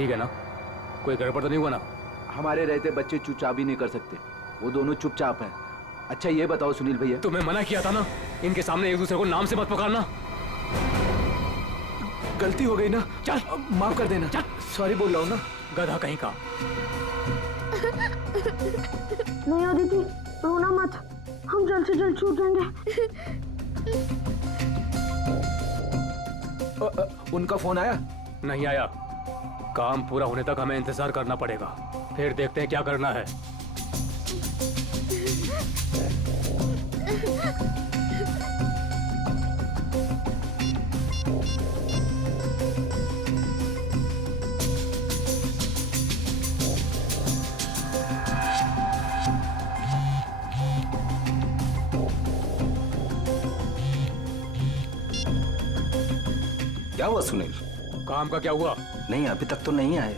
ठीक है ना? कोई गड़बड़ तो नहीं हुआ ना? हमारे रहते बच्चे चुपचाप भी नहीं कर सकते, वो दोनों चुपचाप हैं। अच्छा ये बताओ सुनील भैया, तुम्हें मना किया था ना इनके सामने एक दूसरे को नाम से मत पुकारना। गलती हो गई ना, चल माफ कर देना। चल। सॉरी बोल रहा हूँ ना। गधा कहीं का। नहीं अदिति, रोना मत, हम जल्द से जल्द छूट जाएंगे। उनका फोन आया? नहीं आया। काम पूरा होने तक हमें इंतजार करना पड़ेगा, फिर देखते हैं क्या करना है। क्या हुआ सुनील? काम का क्या हुआ? नहीं अभी तक तो नहीं आए।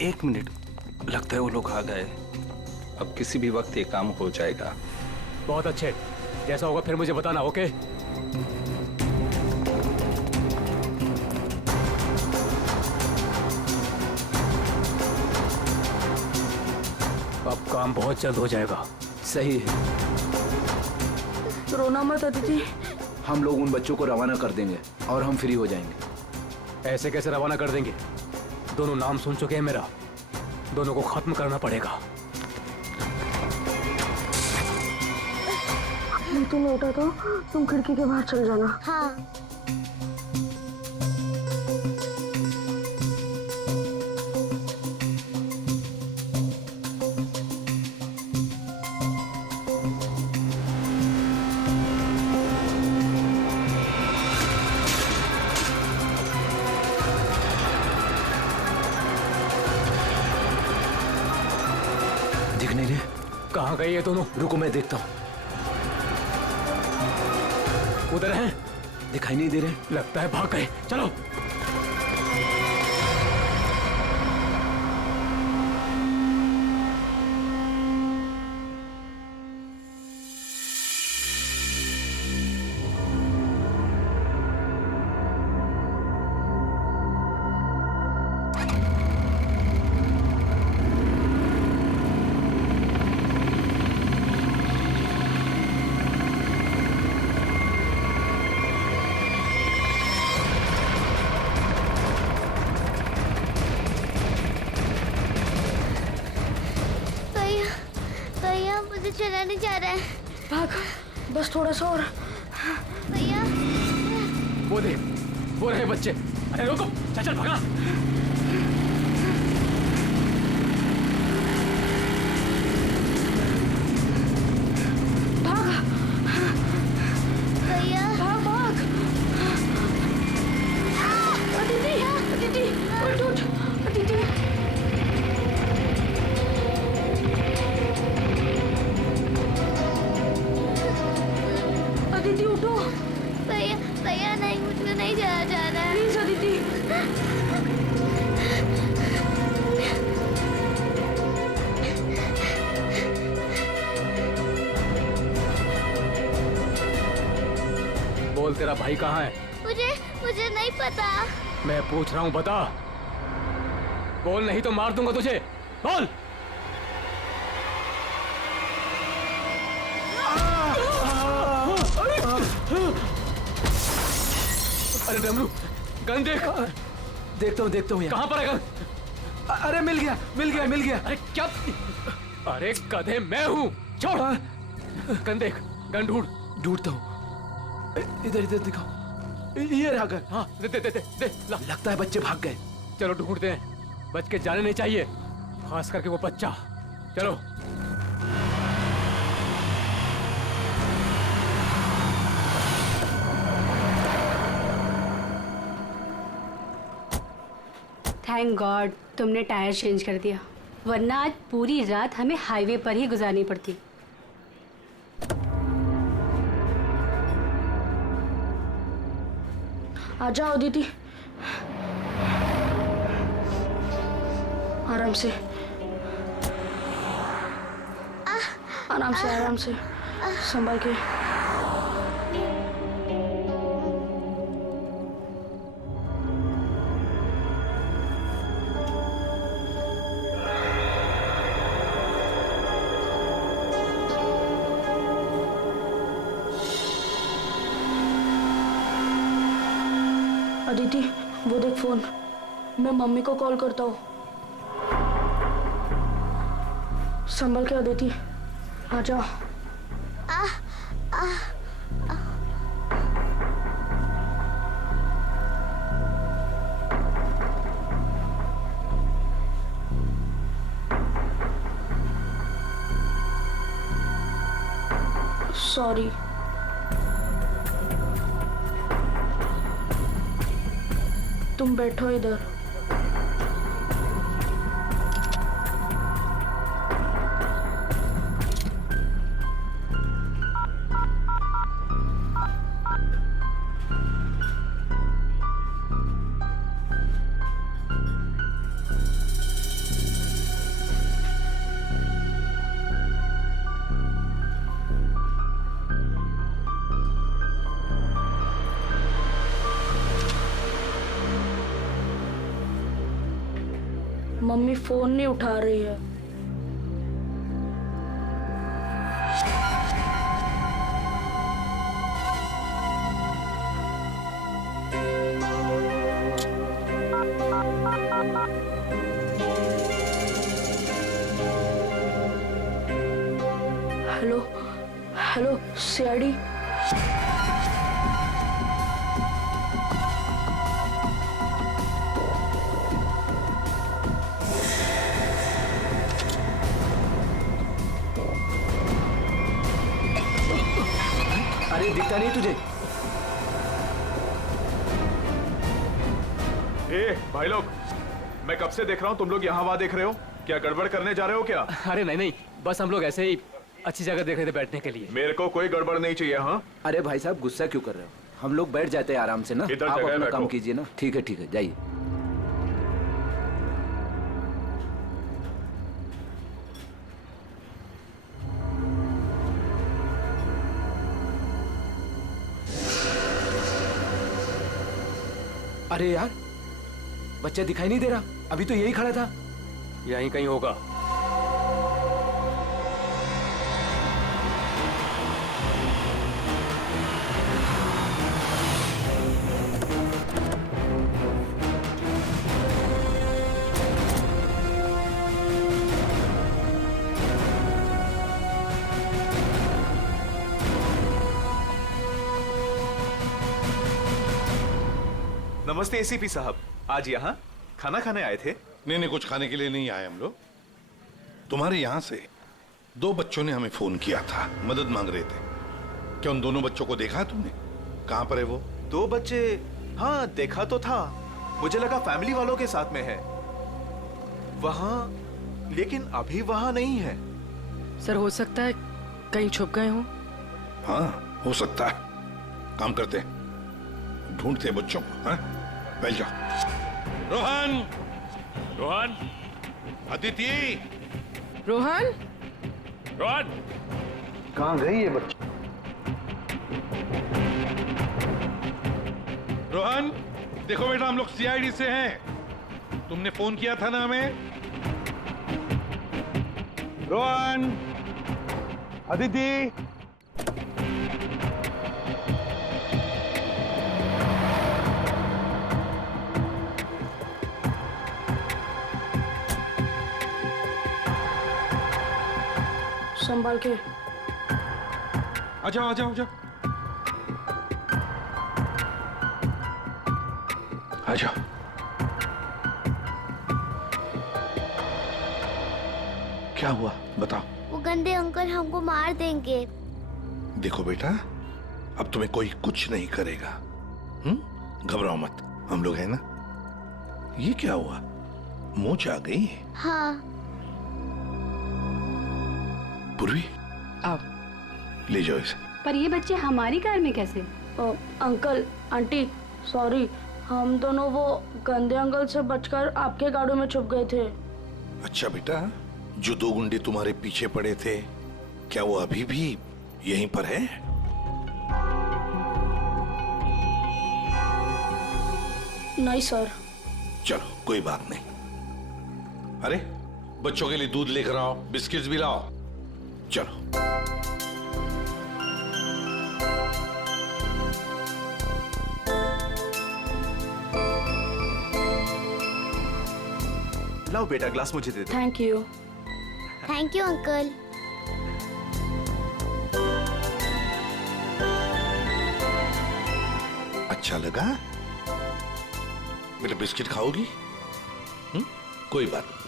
एक मिनट, लगता है वो लोग आ गए। अब किसी भी वक्त ये काम हो जाएगा। बहुत अच्छे, जैसा होगा फिर मुझे बताना। ओके? अब काम बहुत जल्द हो जाएगा। सही है, रोना मत अदिति। हम लोग उन बच्चों को रवाना कर देंगे और हम फ्री हो जाएंगे। ऐसे कैसे रवाना कर देंगे? दोनों नाम सुन चुके हैं मेरा, दोनों को खत्म करना पड़ेगा। तुम उठा तो तुम खिड़की के बाहर चल जाना। हाँ। दिख नहीं रहे? कहाँ गए ये दोनों? रुको मैं देखता हूँ। उधर हैं? दिखाई नहीं दे रहे? लगता है भाग गए। चलो। मुझे चला नहीं जा रहा है। भाग, बस थोड़ा सा और। भैया वो देख, वो रहे बच्चे। अरे रुको, चल चल भागा। भाग भैया, भाग भाग। अदिति, अदिति, उठ उठ, अदिति। अदिति उठो। भैया भैया नहीं, मुझे नहीं जाया जा रहा है। प्लीज अदिति। बोल, तेरा भाई कहाँ है? मुझे नहीं पता। मैं पूछ रहा हूँ, बता। बोल, नहीं तो मार दूंगा तुझे। बोल। अरे डमरू, गन देख। देखता हूँ कहाँ पर है गन? अरे मिल गया। अरे क्या? अरे गधे, मैं हूँ। छोड़। गन देख, गन ढूंढता हूँ। इधर दिखाओ। ये रहा गन। हाँ, दे दे दे दे, दे ला। लगता है बच्चे भाग गए। चलो ढूंढते हैं, बच के जाने नहीं चाहिए, खास करके वो बच्चा। चलो। थैंक गॉड तुमने टायर चेंज कर दिया, वरना आज पूरी रात हमें हाईवे पर ही गुजारनी पड़ती। आ जाओ दीदी, आराम से। आराम से संभल के। अदिति, वो देख फोन। मैं मम्मी को कॉल करता हूँ। संभल के अदिति, आ जाओ। सॉरी। तुम बैठो इधर। मम्मी फोन नहीं उठा रही है। Hello hello CID. अरे दिखता नहीं तुझे? ए भाई लोग, मैं कब से देख रहा हूँ तुम लोग यहाँ वहाँ देख रहे हो। क्या गड़बड़ करने जा रहे हो क्या? अरे नहीं नहीं, बस हम लोग ऐसे ही अच्छी जगह देख रहे थे बैठने के लिए। मेरे को कोई गड़बड़ नहीं चाहिए। हाँ, अरे भाई साहब, गुस्सा क्यों कर रहे हो? हम लोग बैठ जाते हैं आराम से ना। इधर आप जगह अपना बैठो। काम कीजिए ना। ठीक है, जाइए। अरे यार, बच्चा दिखाई नहीं दे रहा। अभी तो यही खड़ा था। यहीं कहीं होगा। नमस्ते एसीपी साहब, आज यहाँ खाना खाने आए थे? नहीं, कुछ खाने के लिए नहीं आए हम लोग। तुम्हारे यहाँ से 2 बच्चों ने हमें फोन किया था, मदद मांग रहे थे। क्या उन दोनों बच्चों को देखा है तुमने? कहाँ पर है वो? 2 बच्चे? हाँ, देखा तो था। मुझे लगा फैमिली वालों के साथ में है वहाँ, लेकिन अभी वहाँ नहीं है। सर, हो सकता है कहीं छुप गए हों। हाँ, हो सकता है। काम करते हैं, ढूंढते हैं बच्चों को। हाँ, बैठ जाओ। रोहन, अदिति, रोहन, कहाँ गई ये बच्ची? रोहन, देखो बेटा, हम लोग सीआईडी से हैं। तुमने फोन किया था ना हमें? रोहन, अदिति, संभाल के। आ जाओ। आ जाओ। क्या हुआ बताओ। वो गंदे अंकल हमको मार देंगे। देखो बेटा, अब तुम्हें कोई कुछ नहीं करेगा। घबराओ मत, हम लोग हैं ना। ये क्या हुआ, मोच आ गई? हाँ। पूर्वी, आओ। ले जाओ इसे। पर ये बच्चे हमारी कार में कैसे? अंकल आंटी सॉरी, हम दोनों वो गंदे अंकल से बचकर आपके गाड़ियों में छुप गए थे। अच्छा बेटा, जो 2 गुंडे तुम्हारे पीछे पड़े थे क्या वो अभी भी यहीं पर है? नहीं सर। चलो कोई बात नहीं। अरे बच्चों के लिए दूध लेकर आओ, बिस्किट्स भी लाओ। चलो। लाओ बेटा, ग्लास मुझे दे दो। Thank you. Thank you uncle. अच्छा लगा? बेटा बिस्किट खाओगी? कोई बात नहीं।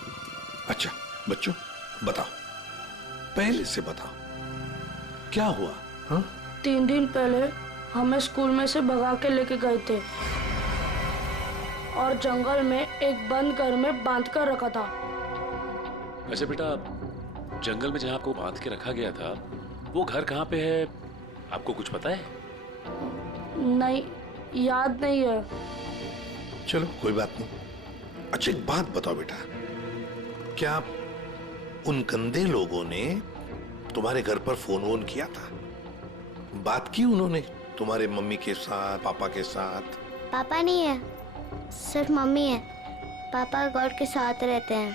अच्छा बच्चों बताओ, पहले से बताओ क्या हुआ? हाँ? 3 दिन पहले हमें स्कूल में से भगा के लेके गए थे और जंगल में एक बंद घर में बांध कर रखा था। अच्छा बेटा, जंगल में जहाँ आपको बांध के रखा गया था वो घर कहाँ पे है, आपको कुछ पता है? नहीं, याद नहीं है। चलो कोई बात नहीं। अच्छा एक बात बताओ बेटा, क्या उन गंदे लोगों ने तुम्हारे घर पर फोन वोन किया था? बात की उन्होंने तुम्हारे मम्मी के साथ, पापा के साथ? पापा नहीं है, सिर्फ मम्मी है। पापा गॉड के साथ रहते हैं।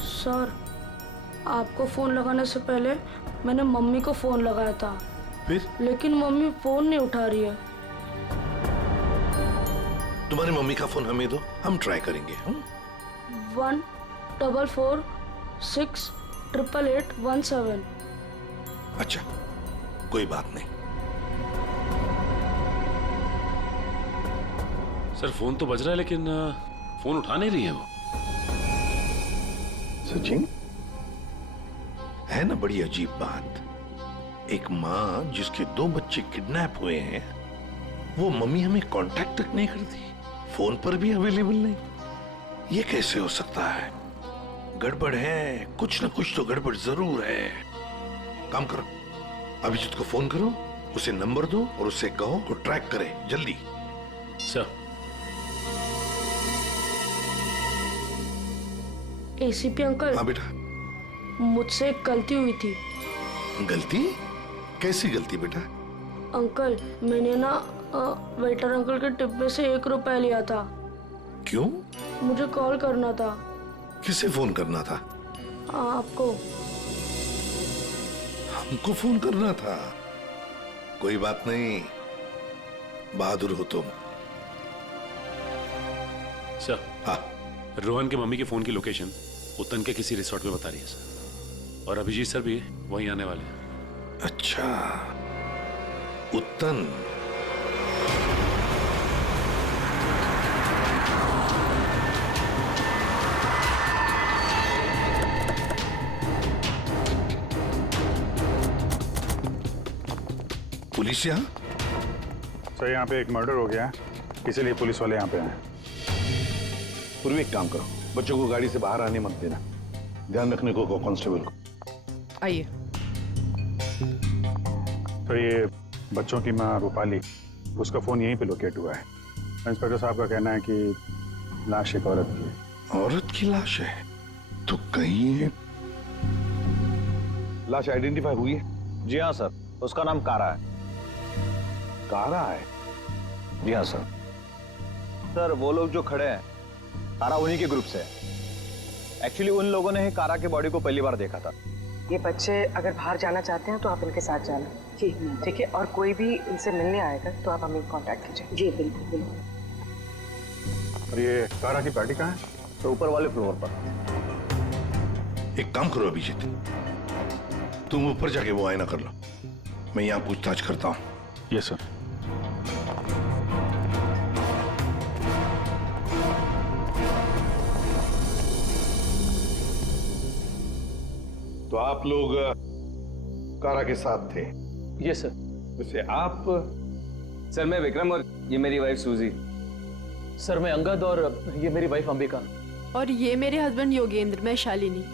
सर, आपको फोन लगाने से पहले मैंने मम्मी को फोन लगाया था, फिर? लेकिन मम्मी फोन नहीं उठा रही है। तुम्हारी मम्मी का फोन हमें दो, हम ट्राई करेंगे। 144688817। अच्छा कोई बात नहीं। सर फोन तो बज रहा है लेकिन फोन उठा नहीं रही है वो। सचिन, है ना बड़ी अजीब बात। एक माँ जिसके 2 बच्चे किडनैप हुए हैं, वो मम्मी हमें कांटेक्ट तक नहीं करती, फोन पर भी अवेलेबल नहीं। ये कैसे हो सकता है? गड़बड़ है, कुछ ना कुछ तो गड़बड़ जरूर है। काम करो, अभिजीत को फोन करो, उसे नंबर दो और उससे कहो तो ट्रैक करे जल्दी। सर। ACP uncle. हाँ बेटा। मुझसे एक गलती हुई थी। गलती? कैसी गलती बेटा? अंकल, मैंने ना वेटर अंकल के डिब्बे से 1 रुपया लिया था। क्यों? मुझे कॉल करना था। किसे फोन करना था? आपको। हमको फोन करना था? कोई बात नहीं, बहादुर हो तुम। सर। हाँ। रोहन के मम्मी के फोन की लोकेशन उत्तन के किसी रिसोर्ट में बता रही है सर, और अभिजीत सर भी वहीं आने वाले हैं। अच्छा, उत्तन। पुलिस यहाँ? सर यहाँ पे एक मर्डर हो गया है, इसीलिए पुलिस वाले यहाँ पे आए। पूर्वी एक काम करो, बच्चों को गाड़ी से बाहर आने मत देना, ध्यान रखने को कांस्टेबल को। आइए। तो ये बच्चों की माँ रूपाली, उसका फोन यहीं पे लोकेट हुआ है। इंस्पेक्टर साहब का कहना है कि लाश एक औरत की है। औरत की लाश है? तो कहीं लाश आइडेंटिफाई हुई है? जी हाँ सर, उसका नाम कारा है। कारा है? जी हाँ सर। सर वो लोग जो खड़े हैं, कारा उन्हीं के ग्रुप से है। एक्चुअली उन लोगों ने ही कारा के बॉडी को पहली बार देखा था। ये बच्चे अगर बाहर जाना चाहते हैं तो आप इनके साथ जाना। जी ठीक है, और कोई भी इनसे मिलने आएगा तो आप हमें कांटेक्ट कीजिए। जी बिल्कुल बिल्कुल। और ये कारा की पार्टी कहाँ है? तो ऊपर वाले फ्लोर पर। एक काम करो अभिजीत, तुम ऊपर जाके वो आईना कर लो, मैं यहाँ पूछताछ करता हूँ। Yes sir. तो आप लोग कारा के साथ थे? Yes sir. वैसे आप? सर मैं विक्रम और ये मेरी वाइफ सूजी। सर मैं अंगद और ये मेरी वाइफ अंबिका। और ये मेरे हस्बैंड योगेंद्र, मैं शालिनी।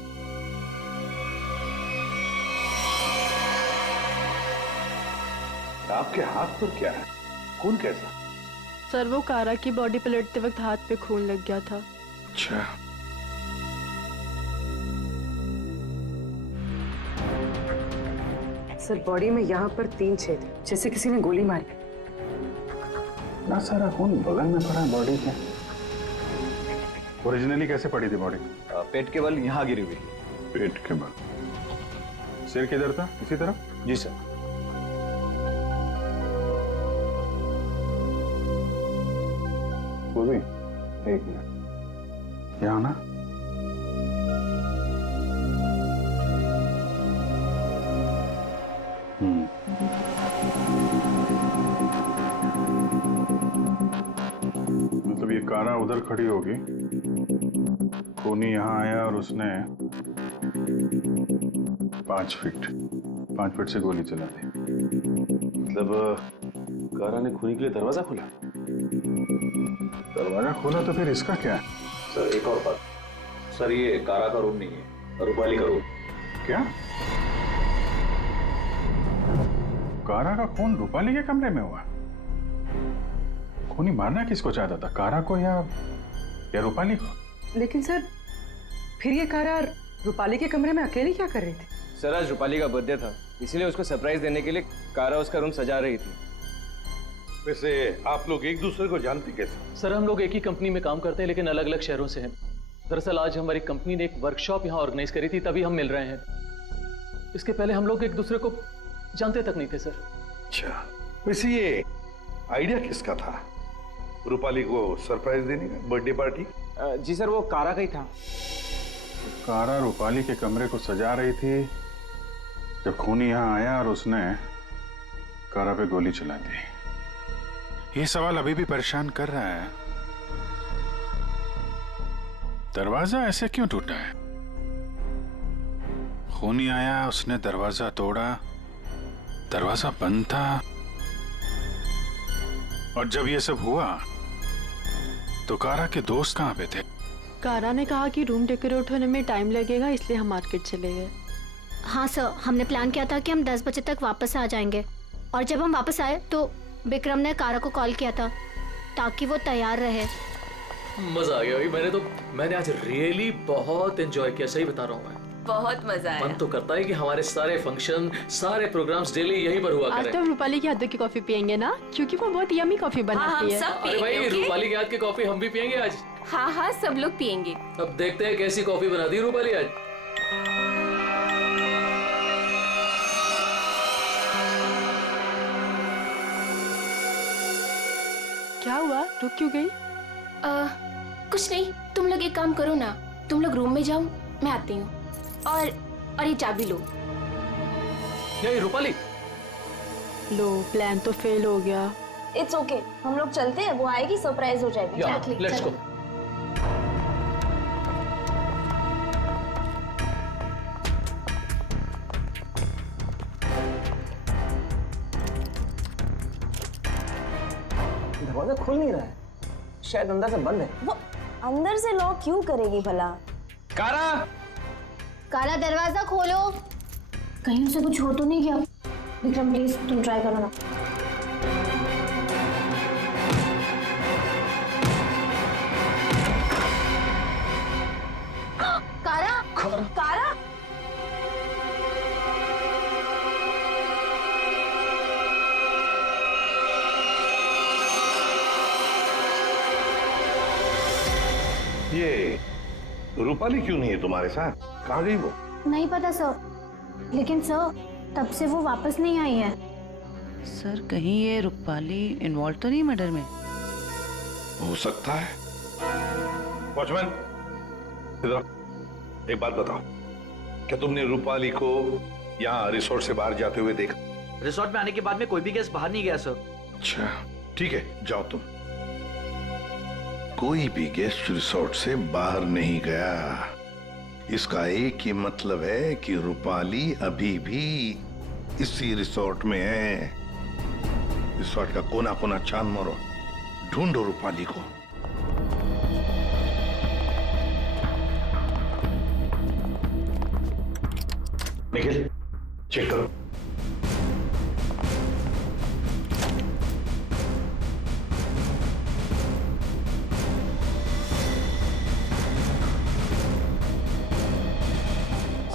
आपके हाथ पर क्या है? खून कैसा? सर वो कारा की बॉडी पलटते वक्त हाथ पे खून लग गया था। अच्छा, सर बॉडी में यहाँ पर 3 छेद हैं, जैसे किसी ने गोली मारी। ना सारा खून बगल में पड़ा है बॉडी के। ओरिजिनली कैसे पड़ी थी बॉडी? पेट के बल यहाँ गिरी हुई। पेट के बल। सिर किधर था? इसी तरफ? जी सर। पूर्वी, एक मिनट, यहाँ ना। मतलब ये कारा उधर खड़ी होगी, खूनी यहाँ आया और उसने 5 फीट से गोली चला दी। मतलब कारा ने खूनी के लिए दरवाजा खोला? दरवाजा खोला तो फिर इसका क्या है? सर एक और बात, सर ये कारा का रूम नहीं है, रूपाली का रूम। क्या? कारा का खून रूपाली के कमरे में हुआ? खूनी मारना किसको चाहता था, कारा को या रूपाली को? लेकिन सर फिर ये कारा रूपाली के कमरे में अकेली क्या कर रही थी? सर आज रूपाली का बर्थडे था, इसलिए उसको सरप्राइज देने के लिए कारा उसका रूम सजा रही थी। वैसे आप लोग एक दूसरे को जानते कैसे? सर हम लोग एक ही कंपनी में काम करते हैं लेकिन अलग अलग शहरों से हैं। दरअसल आज हमारी कंपनी ने एक वर्कशॉप यहाँ ऑर्गेनाइज करी थी, तभी हम मिल रहे हैं। इसके पहले हम लोग एक दूसरे को जानते तक नहीं थे सर। अच्छा, वैसे ये आइडिया किसका था, रूपाली को सरप्राइज देने का, बर्थडे पार्टी? जी सर वो कारा का ही था। कारा रूपाली के कमरे को सजा रही थी जब खूनी यहाँ आया और उसने कारा पे गोली चला दी। ये सवाल अभी भी परेशान कर रहा है, दरवाजा ऐसे क्यों टूटा है? खूनी आया, उसने दरवाजा तोड़ा, दरवाजा बंद था, और जब ये सब हुआ तो कारा के दोस्त कहाँ पे थे? कारा ने कहा कि रूम डेकोरेट होने में टाइम लगेगा, इसलिए हम मार्केट चले गए। हाँ सर, हमने प्लान किया था कि हम 10 बजे तक वापस आ जाएंगे, और जब हम वापस आए तो विक्रम ने कारा को कॉल किया था ताकि वो तैयार रहे। मजा आ गया भाई, मैंने आज रियली बहुत एंजॉय किया, सही बता रहा हूँ मैं। बहुत मजा आया। मन तो करता है कि हमारे सारे फंक्शन, सारे प्रोग्राम्स डेली यहीं पर हुआ आज करें। तो हम रूपाली के हाथों की कॉफी पियेंगे ना, क्योंकि वो बहुत यम्मी कॉफी बनाती है। अरे भाई रूपाली के हाथ की कॉफी हम भी पियेंगे आज। हाँ हाँ सब लोग पियेंगे। अब देखते हैं कैसी कॉफी बनाती है रूपाली आज। क्या हुआ, रुक क्यों गई? कुछ नहीं, तुम लोग एक काम करो ना, तुम लोग रूम में जाओ, मैं आती हूँ। और ये चाबी लो। नहीं रूपाली, लो प्लान तो फेल हो गया। इट्स ओके, हम लोग चलते हैं, वो आएगी सरप्राइज हो जाएगा। Let's go. दरवाजा खुल नहीं रहा है, शायद अंदर से बंद है। वो अंदर से लॉक क्यों करेगी भला? कारा, कारा दरवाजा खोलो। कहीं उसे कुछ हो तो नहीं गया? विक्रम प्लीज तुम ट्राई करो ना। कारा, कारा, ये रूपाली क्यों नहीं है तुम्हारे साथ? कहाँ गई वो? नहीं पता सर, लेकिन सर तब से वो वापस नहीं आई है। सर कहीं ये रूपाली इन्वॉल्व तो नहीं मर्डर में? हो सकता है। वॉचमैन, इधर एक बात बताओ, क्या तुमने रूपाली को यहाँ रिसोर्ट से बाहर जाते हुए देखा? रिसोर्ट में आने के बाद में कोई भी गेस्ट बाहर नहीं गया सर। अच्छा ठीक है, जाओ तुम। कोई भी गेस्ट रिसोर्ट से बाहर नहीं गया, इसका एक ही मतलब है कि रूपाली अभी भी इसी रिसोर्ट में है। रिसोर्ट का कोना कोना छान मारो, ढूंढो रूपाली को। निखिल चेक करो।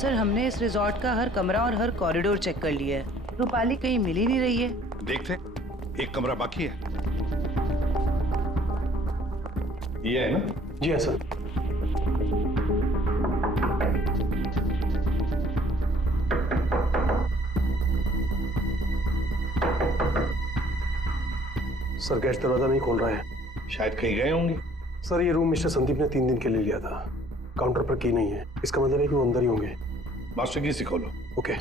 सर हमने इस रिजॉर्ट का हर कमरा और हर कॉरिडोर चेक कर लिया है। रूपाली कहीं मिल ही नहीं रही है। देखते, एक कमरा बाकी है। ये है ना? जी हाँ सर। सर गेस्ट दरवाजा नहीं खोल रहा है। शायद कहीं गए होंगे। सर ये रूम मिस्टर संदीप ने 3 दिन के लिए लिया था। काउंटर पर की नहीं है, इसका मतलब है कि वो अंदर ही होंगे। मास्टर की से खोलो। ओके।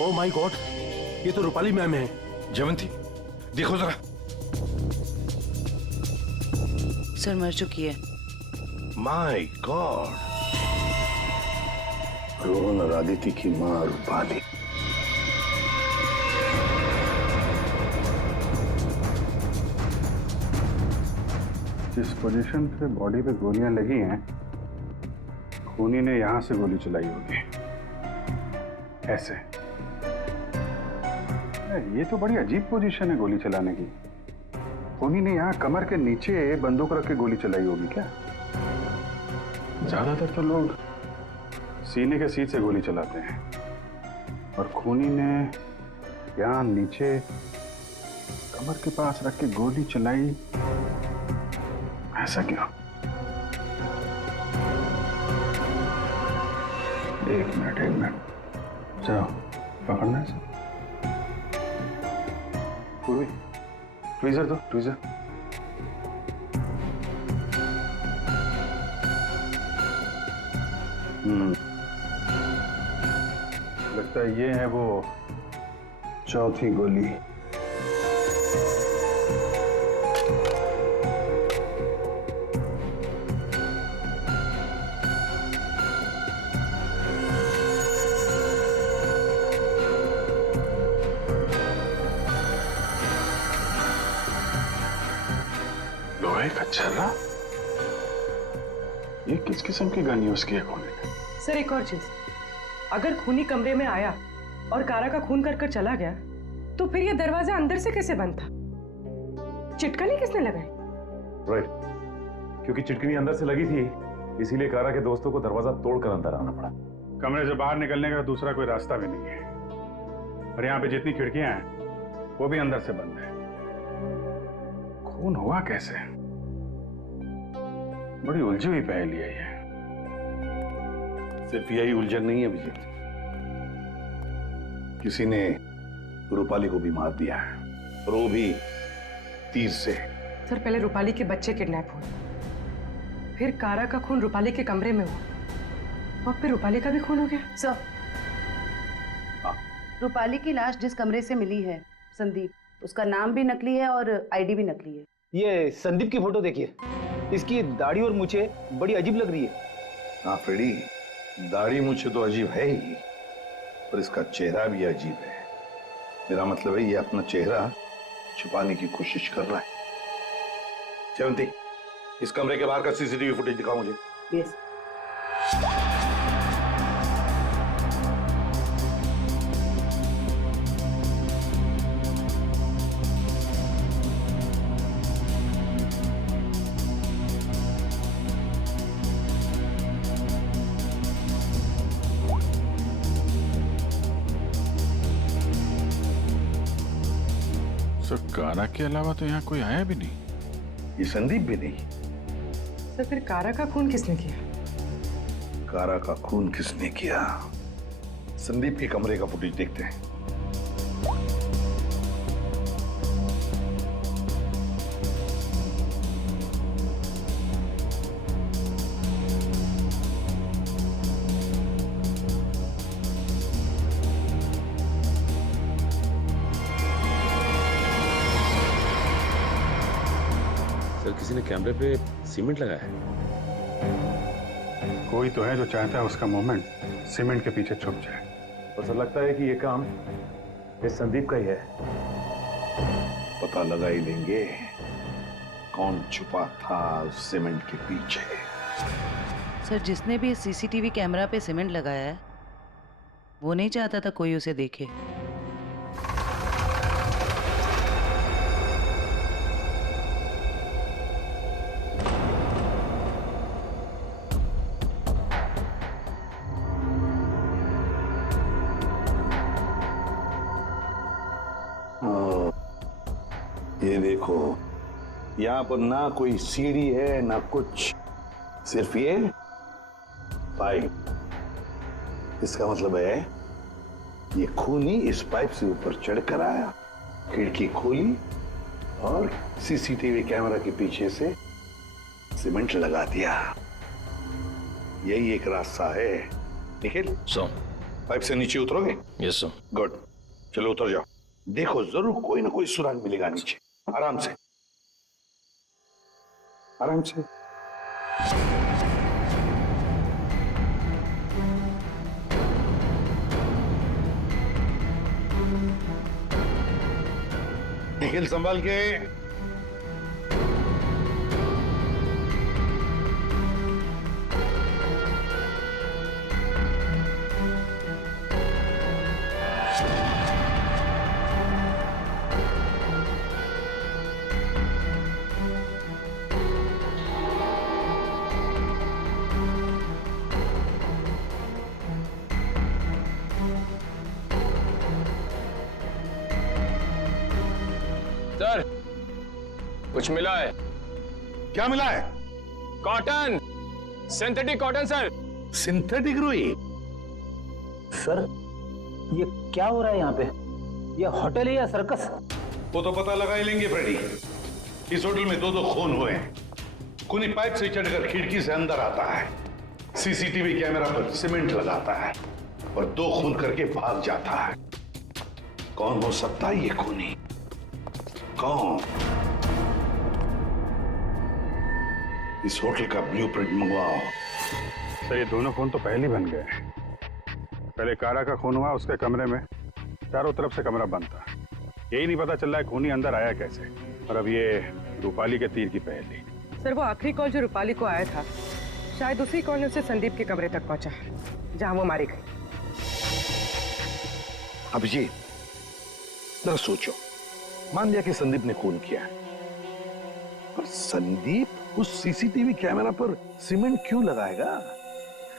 ओह माय गॉड, ये तो रूपाली मैम है। जयवंती देखो जरा। सर मर चुकी है। माय गॉड, रोहन और आदित्य की मां रूपाली। जिस पोजीशन पे बॉडी पे गोलियां लगी हैं, खूनी ने यहां से गोली चलाई होगी। ऐसे। ये तो बड़ी अजीब पोजीशन है गोली चलाने की। खूनी ने यहाँ कमर के नीचे बंदूक रख के गोली चलाई होगी क्या? ज्यादातर तो लोग सीने के सीट से गोली चलाते हैं, और खूनी ने यहाँ नीचे कमर के पास रख के गोली चलाई। ऐसा क्यों? एक मिनट चलो पकड़ना है। पूर्वी ट्वीजर दो, ट्वीजर। लगता है ये है वो चौथी गोली। लोहे का छर्रा? ये किस किस्म की गन यूज की है खूनी ने? सर एक और चीज, अगर खूनी कमरे में आया और कारा का खून कर चला गया, तो फिर ये दरवाजा अंदर से कैसे बंद था? चिटकनी किसने लगाई? राइट, क्योंकि चिटकनी अंदर से लगी थी, इसीलिए कारा के दोस्तों को दरवाजा तोड़कर अंदर आना पड़ा। कमरे से बाहर निकलने का दूसरा कोई रास्ता भी नहीं है, और यहाँ पे जितनी खिड़कियां हैं वो भी अंदर से बंद है। खून हुआ कैसे? बड़ी उलझी हुई पहेली है ये। सिर्फ यही उलझन नहीं है विजय, किसी ने रूपाली को भी मार दिया है, और वो भी तीर से। सर पहले रूपाली के बच्चे किडनैप हुए, फिर कारा का खून रूपाली के कमरे में हुआ, और फिर रूपाली का भी खून हो गया। सर रूपाली की लाश जिस कमरे से मिली है, संदीप, उसका नाम भी नकली है और आईडी भी नकली है। ये संदीप की फोटो देखिए, इसकी दाढ़ी और मूछें बड़ी अजीब लग रही है। हाँ फ्रेडी, दाढ़ी मुझे तो अजीब है ही, पर इसका चेहरा भी अजीब है। मेरा मतलब है ये अपना चेहरा छुपाने की कोशिश कर रहा है। जयवंती, इस कमरे के बाहर का सीसीटीवी फुटेज दिखाओ मुझे। यस। कारा के अलावा तो यहाँ कोई आया भी नहीं। ये संदीप भी नहीं। सर फिर कारा का खून किसने किया? कारा का खून किसने किया? संदीप के कमरे का फुटेज देखते हैं। किसी ने कैमरे पे सीमेंट लगाया है। कोई तो है जो चाहता है उसका मूवमेंट सीमेंट के पीछे छुप जाए। बस लगता है कि ये काम इस संदीप का ही है। पता लगा ही लेंगे कौन छुपा था उस सीमेंट के पीछे। सर जिसने भी सीसीटीवी कैमरा पे सीमेंट लगाया है, वो नहीं चाहता था कोई उसे देखे। ये देखो, यहाँ पर ना कोई सीढ़ी है ना कुछ, सिर्फ ये पाइप। इसका मतलब है ये खूनी इस पाइप से ऊपर चढ़कर आया, खिड़की खोली और सीसीटीवी कैमरा के पीछे से सीमेंट लगा दिया। यही एक रास्ता है। निखिल, पाइप से नीचे उतरोगे? Yes sir. गुड, चलो उतर जाओ। देखो जरूर कोई ना कोई सुराग मिलेगा नीचे। आराम से, आराम से। निखिल संभाल के। सर, कुछ मिला है। क्या मिला है? Cotton, synthetic cotton sir. Synthetic रुई? सर, ये क्या हो रहा है यहाँ पे? ये होटल है या सर्कस? वो तो पता लगा ही लेंगे फ्रेडी। इस होटल में दो खून हुए हैं। खूनी पाइप से चढ़कर खिड़की से अंदर आता है, सीसीटीवी कैमरा पर सीमेंट लगाता है और 2 खून करके भाग जाता है। कौन हो सकता है ये खूनी? कौन? इस होटल का ब्लूप्रिंट मंगवाओ। सर, ये दोनों खून तो पहले ही बन गए। पहले कारा का खून हुआ, उसके कमरे में चारों तरफ से कमरा बंद था। यही नहीं पता चल रहा है खूनी अंदर आया कैसे। और अब ये रूपाली के तीर की पहेली। सर, वो आखिरी कॉल जो रूपाली को आया था, शायद उसी कॉल से संदीप के कमरे तक पहुंचा, जहां वो मारी गई। अभिजीत, जरा सोचो, मान लिया कि संदीप ने खून किया, पर संदीप उस सीसीटीवी कैमरा पर सीमेंट क्यों लगाएगा,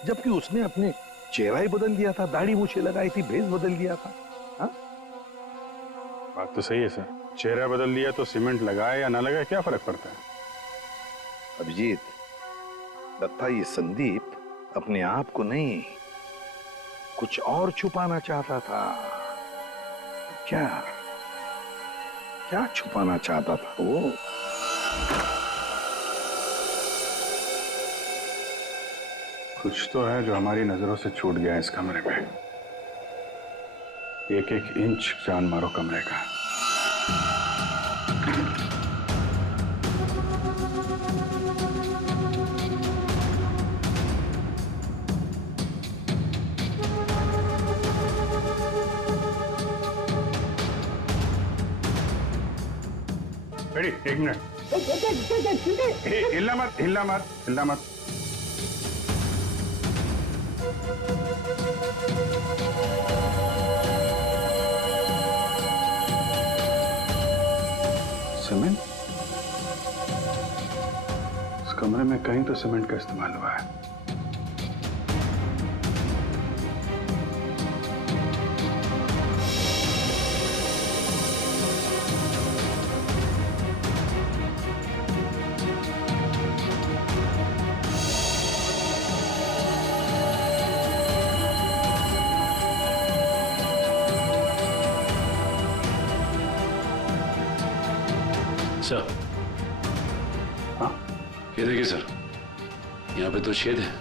जबकि उसने अपने चेहरा ही बदल दिया था, दाढ़ी मूछें लगाई थी, भेष बदल दिया था। हा? बात तो सही है सर, चेहरा बदल लिया तो सीमेंट लगाए या ना लगाए क्या फर्क पड़ता है? अभिजीत, लगता है ये संदीप अपने आप को नहीं, कुछ और छुपाना चाहता था। क्या क्या छुपाना चाहता था वो? कुछ तो है जो हमारी नजरों से छूट गया इस कमरे में। एक एक इंच जान मारो कमरे का। Ready, 1 minute. हिलना मत, हिलना मत, हिलना मत। सीमेंट? इस कमरे में कहीं तो सीमेंट का इस्तेमाल हुआ है। सर, हाँ, ये देखिए सर, यहाँ पे तो छेद है।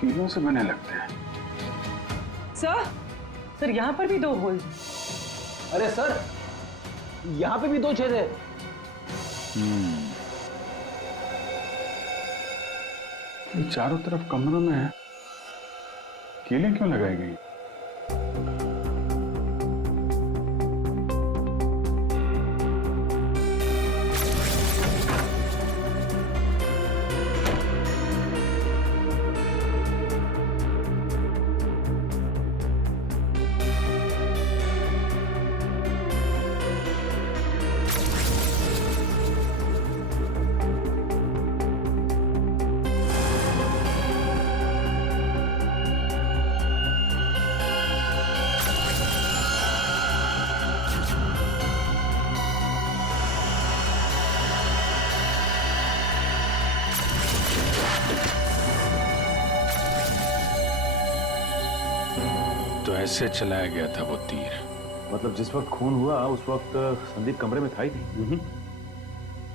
कीलों से बने लगते हैं। सर, यहाँ पर भी 2 होल। अरे सर, यहाँ पे भी 2 छेद है। ये चारों तरफ कमरों में कीलें क्यों लगाई गई? तो ऐसे चलाया गया था वो तीर। मतलब जिस वक्त खून हुआ उस वक्त संदीप कमरे में था ही नहीं।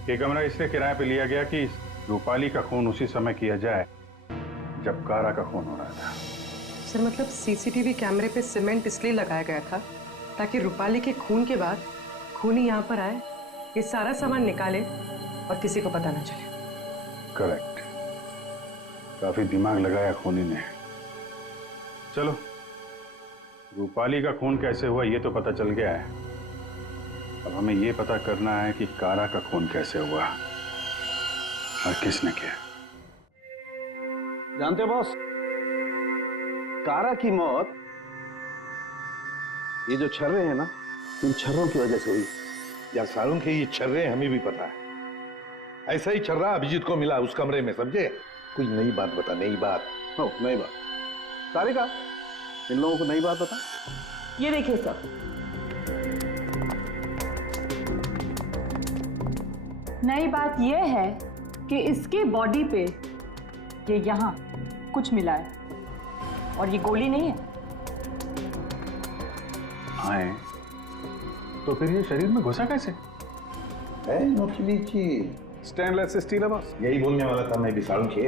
ये कमरा इसलिए किराए पे लिया गया कि रूपाली का खून उसी समय किया जाए जब कारा का खून हो रहा था। सर मतलब सीसीटीवी कैमरे पे सीमेंट इसलिए लगाया गया था ताकि रूपाली के खून के बाद खूनी यहाँ पर आए, ये सारा सामान निकाले और किसी को पता ना चले। करेक्ट, काफी दिमाग लगाया खूनी ने। चलो, रूपाली का खून कैसे हुआ ये तो पता चल गया है। अब हमें ये पता करना है कि कारा का खून कैसे हुआ और किसने किया। जानते हो बॉस, कारा की मौत ये जो छर्रे हैं ना, इन छर्रों की वजह से हुई। यार सारुण के ये छर्रे हमें भी पता है। ऐसा ही छर्रा अभिजीत को मिला उस कमरे में, समझे? कोई नई बात बता, नई बात। हो, नई बात। तारिका, इन लोगों को नई बात बता। ये देखिए सर, नई बात यह है कि इसके बॉडी पे ये यहाँ कुछ मिला है और ये गोली नहीं है। हाँ, तो फिर ये शरीर में घुसा कैसे? है नोखली चीज, स्टेनलेस स्टील है बॉस। यही बोलने वाला था मैं भी सारुण के।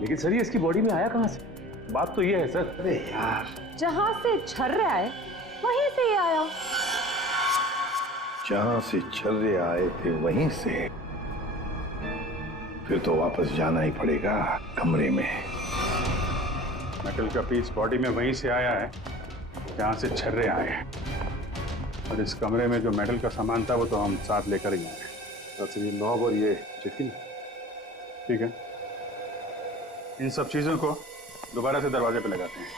लेकिन सर ये इसकी बॉडी में आया कहां से? बात तो ये है सर। अरे यार, जहां से छर्रे आए वहीं से ये आया। जहां से छर्रे आए थे वहीं से, फिर तो वापस जाना ही पड़ेगा कमरे में। मेटल का पीस बॉडी में वहीं से आया है जहां से छर्रे आए हैं, और इस कमरे में जो मेटल का सामान था वो तो हम साथ लेकर ही आए। बस ये नॉब और ये चिटकी। ठीक है, इन सब चीजों को दोबारा से दरवाजे पे लगाते हैं।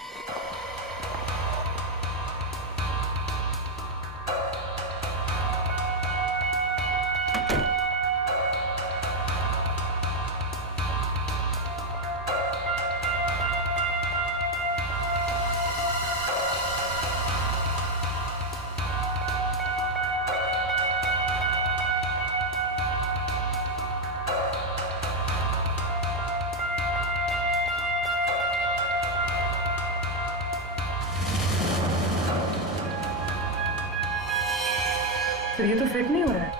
तो ये तो फिट नहीं हो रहा है।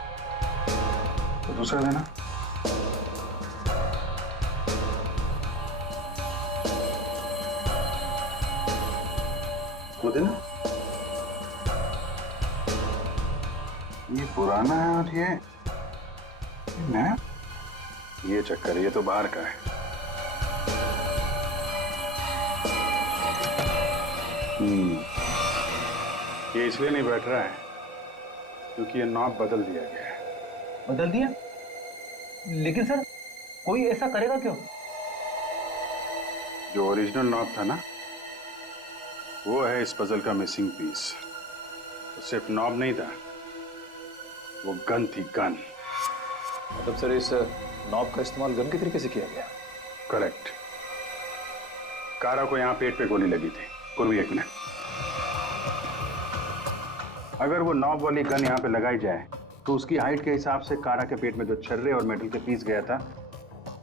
तो दूसरा देना। वो देना। ये पुराना है और ये नया। ये चक्कर, ये तो बाहर का है। ये इसलिए नहीं बैठ रहा है क्योंकि ये नॉब बदल दिया गया है। बदल दिया? लेकिन सर कोई ऐसा करेगा क्यों? जो ओरिजिनल नॉब था ना, वो है इस पजल का मिसिंग पीस। तो सिर्फ नॉब नहीं था, वो गन थी, गन। मतलब सर इस नॉब का इस्तेमाल गन के तरीके से किया गया? करेक्ट। कारा को यहाँ पेट पे गोली लगी थी। पूर्वी, एक मिनट। अगर वो नॉब वाली गन यहाँ पे लगाई जाए तो उसकी हाइट के हिसाब से कारा के पेट में जो छर्रे और मेटल के पीस गया था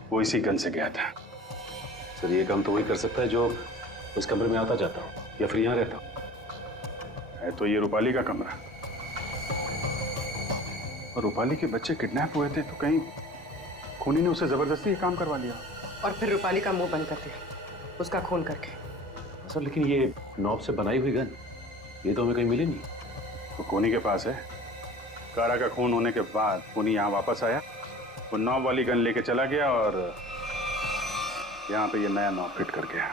वो इसी गन से गया था। सर ये काम तो वही कर सकता है जो उस कमरे में आता जाता हो या फिर यहाँ रहता हो। है तो ये रूपाली का कमरा, और रूपाली के बच्चे किडनैप हुए थे तो कहीं खूनी ने उसे जबरदस्ती ये काम करवा लिया और फिर रूपाली का मुंह बंद कर दिया उसका खून करके। सर लेकिन ये नॉब से बनाई हुई गन, ये तो हमें कहीं मिली नहीं। तो खूनी के पास है। कारा का खून होने के बाद खूनी यहाँ वापस आया, वो नॉब वाली गन लेके चला गया और यहाँ पे ये नया नॉब फिट कर गया।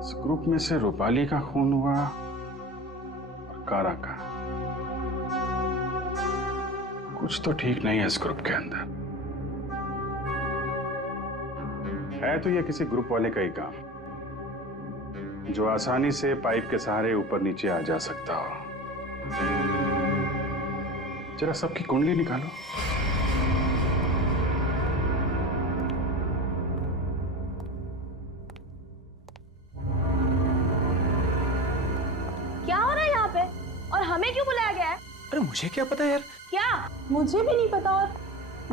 इस ग्रुप में से रूपाली का खून हुआ और कारा का। कुछ तो ठीक नहीं है इस ग्रुप के अंदर। है तो ये किसी ग्रुप वाले का ही काम, जो आसानी से पाइप के सहारे ऊपर नीचे आ जा सकता हो। जरा सबकी कुंडली निकालो। क्या हो रहा है यहाँ पे और हमें क्यों बुलाया गया है? अरे मुझे क्या पता यार। क्या? मुझे भी नहीं पता। और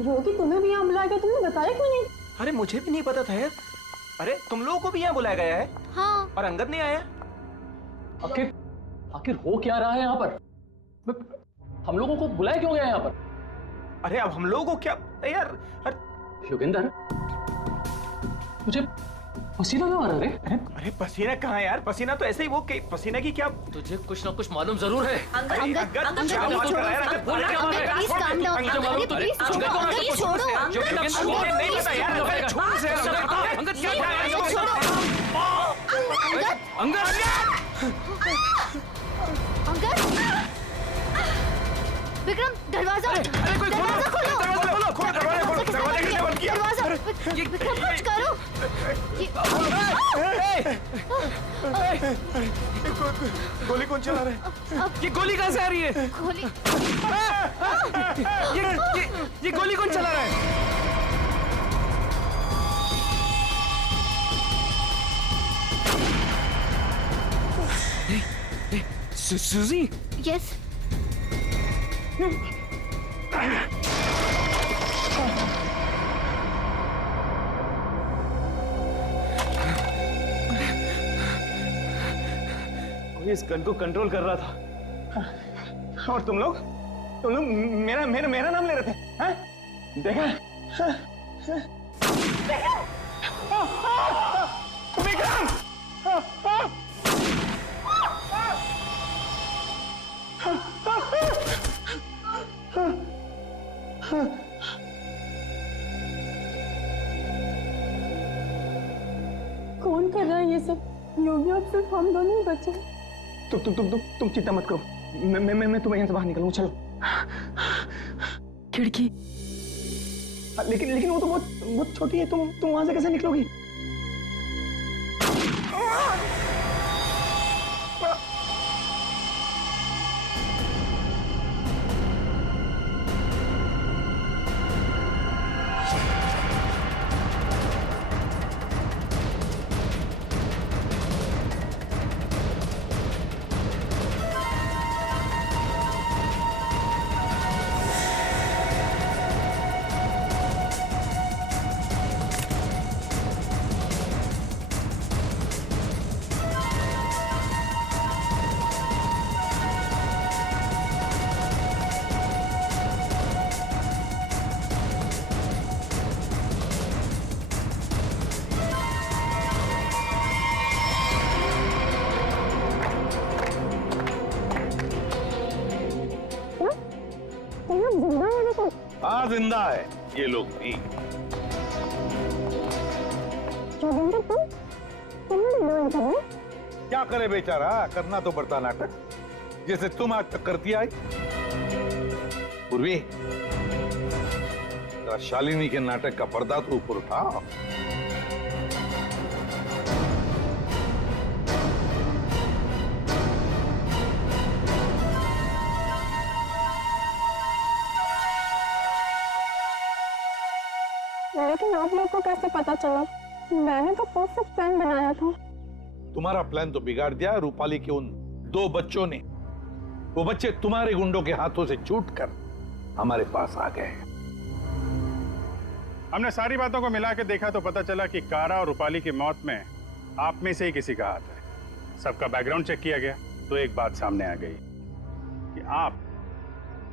योगी तुम्हें भी यहाँ बुलाया गया, तुमने बताया क्यों नहीं? अरे मुझे भी नहीं पता था यार। अरे तुम लोगों को भी यहाँ बुलाया गया है? हाँ। और अंगद नहीं आया? आखिर हो क्या रहा है यहाँ पर? हम लोगों को बुलाया क्यों गया यहाँ पर? अरे अब हम लोगों को क्या यार? योगेंद्र, मुझे पसीना क्यों आ रहा है? अरे पसीना कहाँ यार? पसीना तो ऐसे ही वो पसीना की क्या? तुझे कुछ ना कुछ मालूम जरूर है। विक्रम, दरवाजा खोलो। विक्रम, कुछ करो। गोली कौन चला रहा है? ये गोली कहाँ से आ रही है? गोली ये गोली कौन चला रहा है? सूजी? यस। इस गन को कंट्रोल कर रहा था और तुम लोग मेरा नाम ले रहे थे, हैं? देखा? विक्रम! कौन कर रहा है ये सब? योगी, अब सिर्फ हम दोनों ही बचे। तुम चिंता मत करो, मैं तुम्हें यहाँ से बाहर निकलूंगा। चलो। खिड़की। लेकिन वो तो बहुत छोटी है, तुम वहां से कैसे निकलोगी? हाँ, जिंदा है ये लोग भी। क्या करे बेचारा, करना तो पड़ता नाटक, जैसे तुम आज तक करती आई। पूर्वी, शालिनी के नाटक का पर्दा तो ऊपर उठाओ। लेकिन आप लोग को कैसे पता चला? मैंने तो परफेक्ट प्लान बनाया था। तुम्हारा प्लान तो बिगाड़ दिया रूपाली के उन 2 बच्चों ने। वो बच्चे तुम्हारे गुंडों के हाथों से छूटकर हमारे पास आ गए। हमने सारी बातों को मिला के देखा तो पता चला कि कारा और रूपाली की मौत में आप में से ही किसी का हाथ है। सबका बैकग्राउंड चेक किया गया तो एक बात सामने आ गई कि आप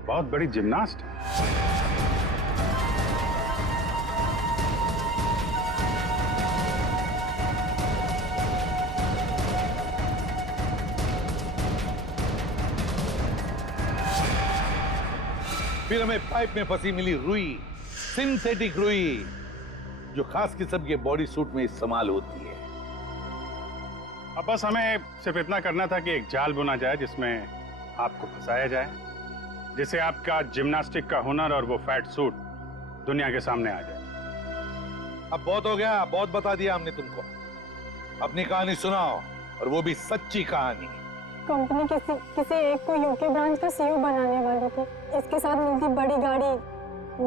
बहुत बड़ी जिम्नास्ट हैं। फिर हमें पाइप में फंसी मिली रुई, सिंथेटिक रुई, जो खास किस्म के बॉडी सूट में इस्तेमाल होती है। अब बस हमें सिर्फ इतना करना था कि एक जाल बुना जाए जिसमें आपको फंसाया जाए, जिससे आपका जिम्नास्टिक का हुनर और वो फैट सूट दुनिया के सामने आ जाए। अब बहुत हो गया, बहुत बता दिया हमने तुमको। अपनी कहानी सुनाओ, और वो भी सच्ची कहानी। कंपनी किसी एक को यूके ब्रांच का सीईओ बनाने वाली थी। इसके साथ मिलती बड़ी गाड़ी,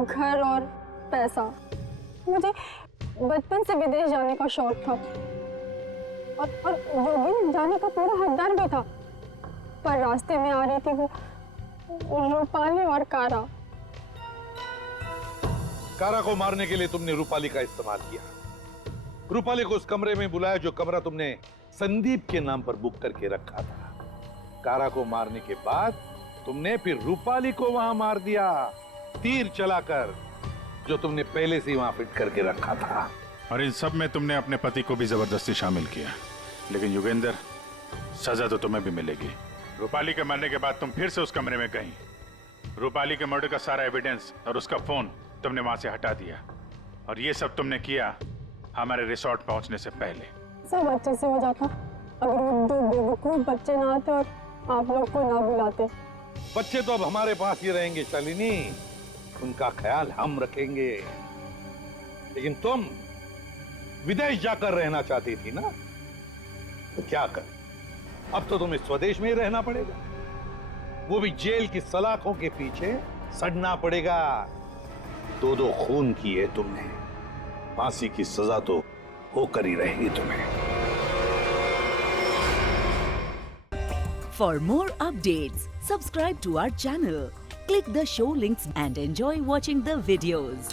घर और पैसा। मुझे बचपन से विदेश जाने का शौक था और योगी जाने का पूरा हकदार भी था, पर रास्ते में आ रही थी वो रूपाली और कारा। कारा को मारने के लिए तुमने रूपाली का इस्तेमाल किया। रूपाली को उस कमरे में बुलाया जो कमरा तुमने संदीप के नाम पर बुक करके रखा था। कारा को मारने के बाद तुमने फिर रूपाली को वहां मार दिया, तीर चलाकर, जो तुमने पहले से वहां फिट करके रखा था। और इन सब में तुमने अपने पति को भी जबरदस्ती शामिल किया। लेकिन युगेंद्र, सजा तो तुम्हें भी मिलेगी। रूपाली के मरने के बाद तुम फिर से उस कमरे में गई। रूपाली के मर्डर का सारा एविडेंस और उसका फोन तुमने वहां से हटा दिया। और ये सब तुमने किया हमारे रिसोर्ट पहुंचने से पहले। सब अच्छे से हो जाता अगर वो दो बेवकूफ बच्चे ना आते और आप लोग को ना बुलाते। बच्चे तो अब हमारे पास ही रहेंगे शालिनी, उनका ख्याल हम रखेंगे। लेकिन तुम विदेश जाकर रहना चाहती थी ना, तो क्या कर, अब तो तुम्हें स्वदेश में ही रहना पड़ेगा, वो भी जेल की सलाखों के पीछे सड़ना पड़ेगा। दो दो खून किए तुमने, फांसी की सजा तो होकर ही रहेगी तुम्हें। For more updates, subscribe to our channel, click the show links and enjoy watching the videos.